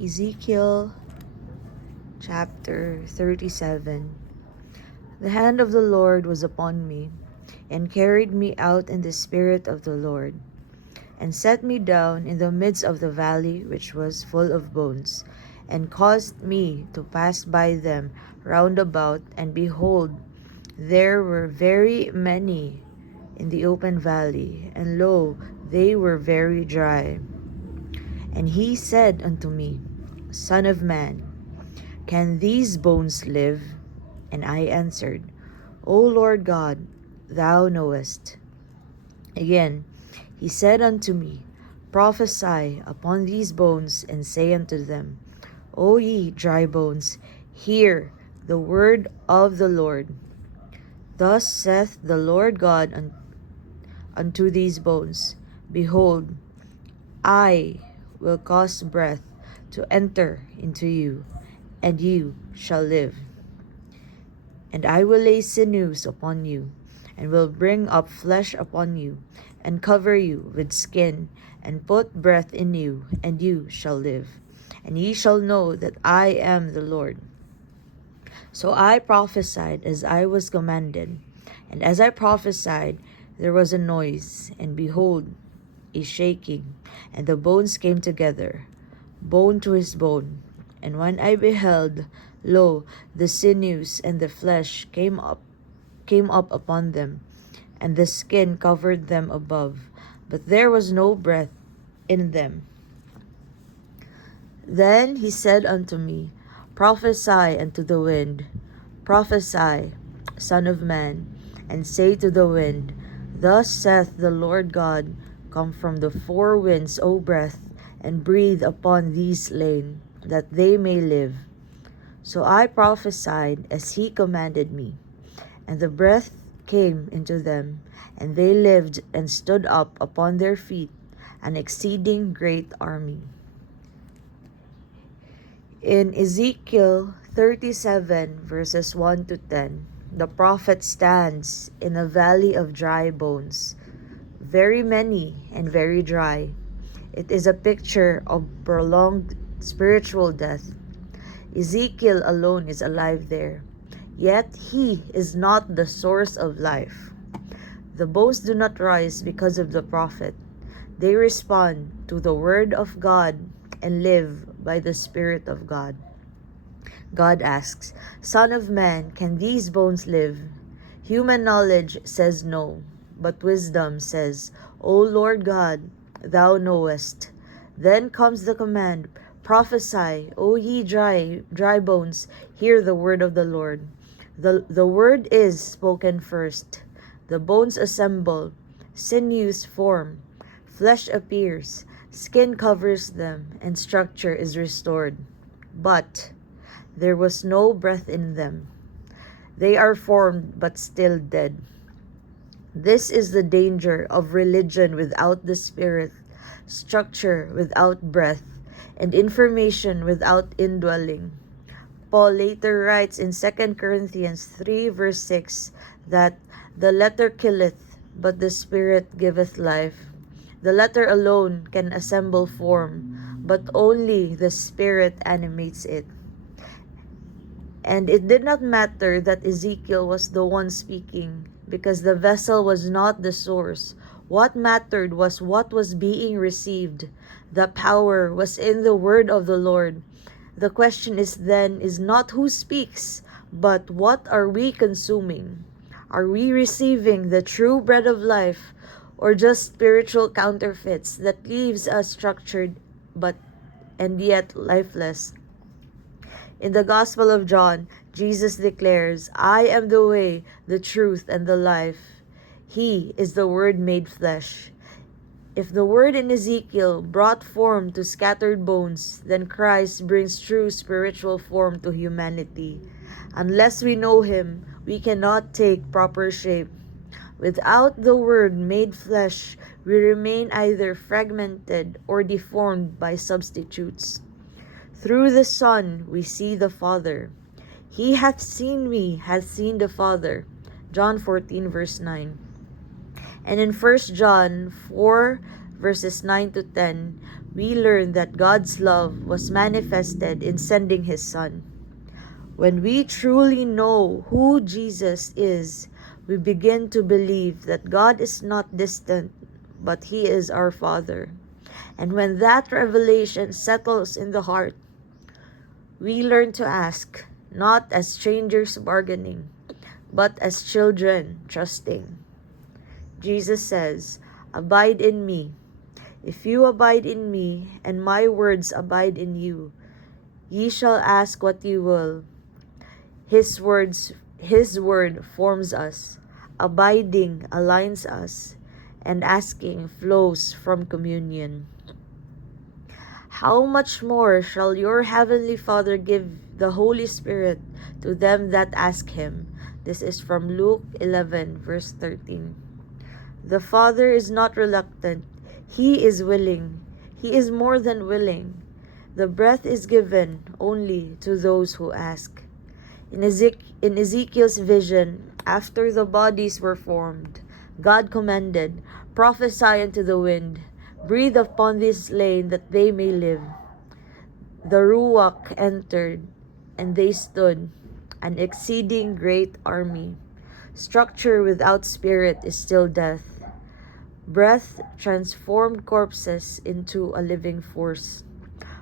Ezekiel chapter 37. The hand of the Lord was upon me, and carried me out in the spirit of the Lord, and set me down in the midst of the valley which was full of bones, and caused me to pass by them round about, and behold, there were very many in the open valley, and lo, they were very dry. And he said unto me, Son of man, can these bones live? And I answered, O Lord God, thou knowest. Again he said unto me, Prophesy upon these bones, and say unto them, O ye dry bones, hear the word of the Lord. Thus saith the Lord God unto these bones, Behold, I will cause breath to enter into you, and you shall live. And I will lay sinews upon you, and will bring up flesh upon you, and cover you with skin, and put breath in you, and you shall live. And ye shall know that I am the Lord. So I prophesied as I was commanded, and as I prophesied, there was a noise, and behold, a shaking, and the bones came together, bone to his bone. And when I beheld, lo, the sinews and the flesh came up upon them, and the skin covered them above, but there was no breath in them. Then he said unto me, Prophesy unto the wind, prophesy, Son of man, and say to the wind, Thus saith the Lord God, Come from the four winds, O breath, and breathe upon these slain, that they may live. So I prophesied as he commanded me, and the breath came into them, and they lived and stood up upon their feet, an exceeding great army. In Ezekiel 37 verses 1 to 10, the prophet stands in a valley of dry bones, very many and very dry. It is a picture of prolonged spiritual death. Ezekiel alone is alive there, yet he is not the source of life. The bones do not rise because of the prophet. They respond to the word of God and live by the Spirit of God. God asks, Son of man, can these bones live? Human knowledge says no, but wisdom says, O Lord God, thou knowest. Then comes the command, Prophesy, O ye dry bones, hear the word of the Lord. The word is spoken first. The bones assemble, sinews form, flesh appears, skin covers them, and structure is restored. But there was no breath in them. They are formed but still dead. This is the danger of religion without the Spirit, structure without breath, and information without indwelling. Paul later writes in 2 Corinthians 3 verse 6 that the letter killeth, but the Spirit giveth life. The letter alone can assemble form, but only the Spirit animates it. And it did not matter that Ezekiel was the one speaking, because the vessel was not the source. What mattered was what was being received. The power was in the word of the Lord. The question is not who speaks, but what are we consuming? Are we receiving the true bread of life, or just spiritual counterfeits that leaves us structured and yet lifeless? In the Gospel of John, Jesus declares, I am the way, the truth, and the life. He is the Word made flesh. If the Word in Ezekiel brought form to scattered bones, then Christ brings true spiritual form to humanity. Unless we know Him, we cannot take proper shape. Without the Word made flesh, we remain either fragmented or deformed by substitutes. Through the Son we see the Father. He hath seen me, hath seen the Father. John 14 verse 9. And in 1 John 4 verses 9 to 10, we learn that God's love was manifested in sending His Son. When we truly know who Jesus is, we begin to believe that God is not distant, but He is our Father. And when that revelation settles in the heart, we learn to ask, not as strangers bargaining, but as children trusting. Jesus says, "Abide in me. If you abide in me, and my words abide in you, ye shall ask what you will." His word forms us, abiding aligns us, and asking flows from communion. How much more shall your heavenly Father give the Holy Spirit to them that ask Him? This is from Luke 11 verse 13. The Father is not reluctant. He is willing. He is more than willing. The breath is given only to those who ask. In Ezekiel's vision, after the bodies were formed, God commanded, "Prophesy unto the wind, breathe upon this slain that they may live." The Ruach entered, and they stood, an exceeding great army. Structure without spirit is still death. Breath transformed corpses into a living force.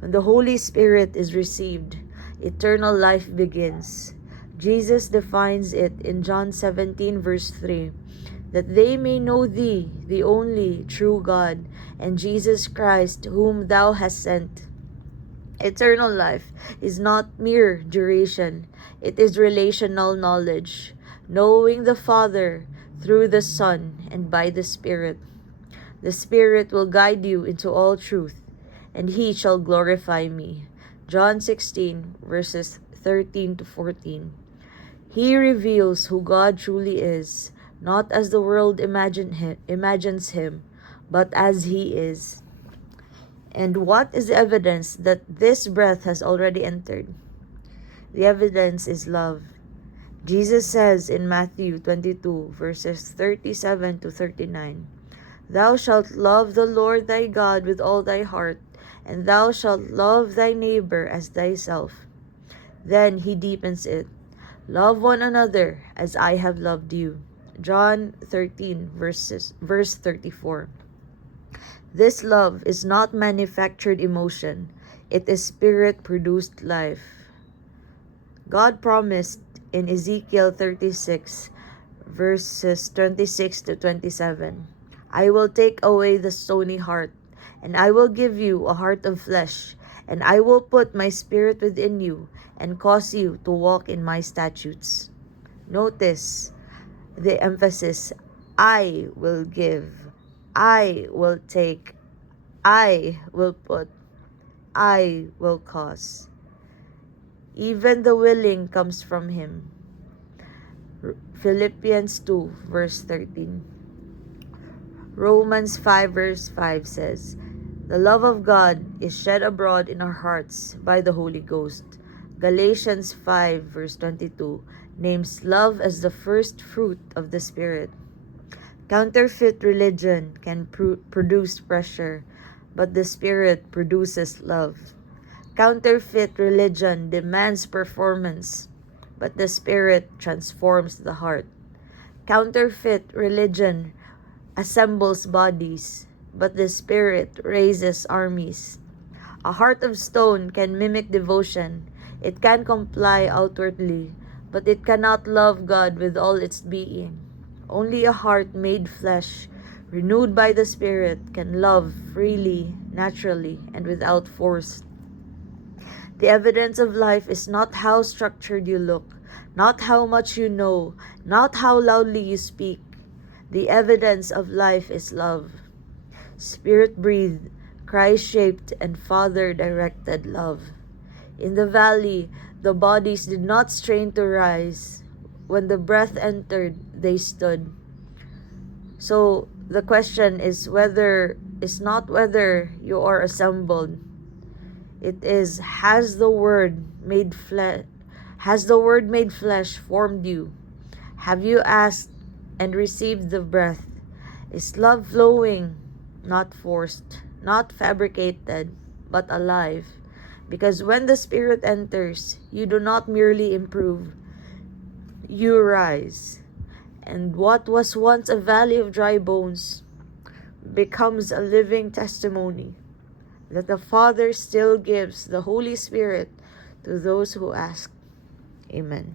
When the Holy Spirit is received, eternal life begins. Jesus defines it in John 17 verse 3, that they may know thee, the only true God, and Jesus Christ, whom thou hast sent. Eternal life is not mere duration. It is relational knowledge, knowing the Father through the Son and by the Spirit. The Spirit will guide you into all truth, and He shall glorify me. John 16 verses 13 to 14. He reveals who God truly is, not as the world imagines Him, but as He is. And what is the evidence that this breath has already entered? The evidence is love. Jesus says in Matthew 22 verses 37 to 39, "Thou shalt love the Lord thy God with all thy heart, and thou shalt love thy neighbor as thyself." Then He deepens it. "Love one another as I have loved you." John 13 verse 34. This love is not manufactured emotion. It is Spirit-produced life. God promised in Ezekiel 36 verses 26 to 27, "I will take away the stony heart, and I will give you a heart of flesh, and I will put my Spirit within you, and cause you to walk in my statutes." Notice the emphasis, I will give, I will take, I will put, I will cause. Even the willing comes from Him. Philippians 2 verse 13. Romans 5 verse 5 says, "The love of God is shed abroad in our hearts by the Holy Ghost." Galatians 5 verse 22 names love as the first fruit of the Spirit. Counterfeit religion can produce pressure, but the Spirit produces love. Counterfeit religion demands performance, but the Spirit transforms the heart. Counterfeit religion assembles bodies, but the Spirit raises armies. A heart of stone can mimic devotion. It can comply outwardly, but it cannot love God with all its being. Only a heart made flesh, renewed by the Spirit, can love freely, naturally, and without force. The evidence of life is not how structured you look, not how much you know, not how loudly you speak. The evidence of life is love. Spirit-breathed, Christ-shaped, and Father-directed love. In the valley, the bodies did not strain to rise. When the breath entered, they stood. So the question is not whether you are assembled. It is, has the Word made flesh formed you? Have you asked and received the breath? is love flowing, not forced, not fabricated, but alive. Because when the Spirit enters, you do not merely improve, you rise. And what was once a valley of dry bones becomes a living testimony that the Father still gives the Holy Spirit to those who ask. Amen.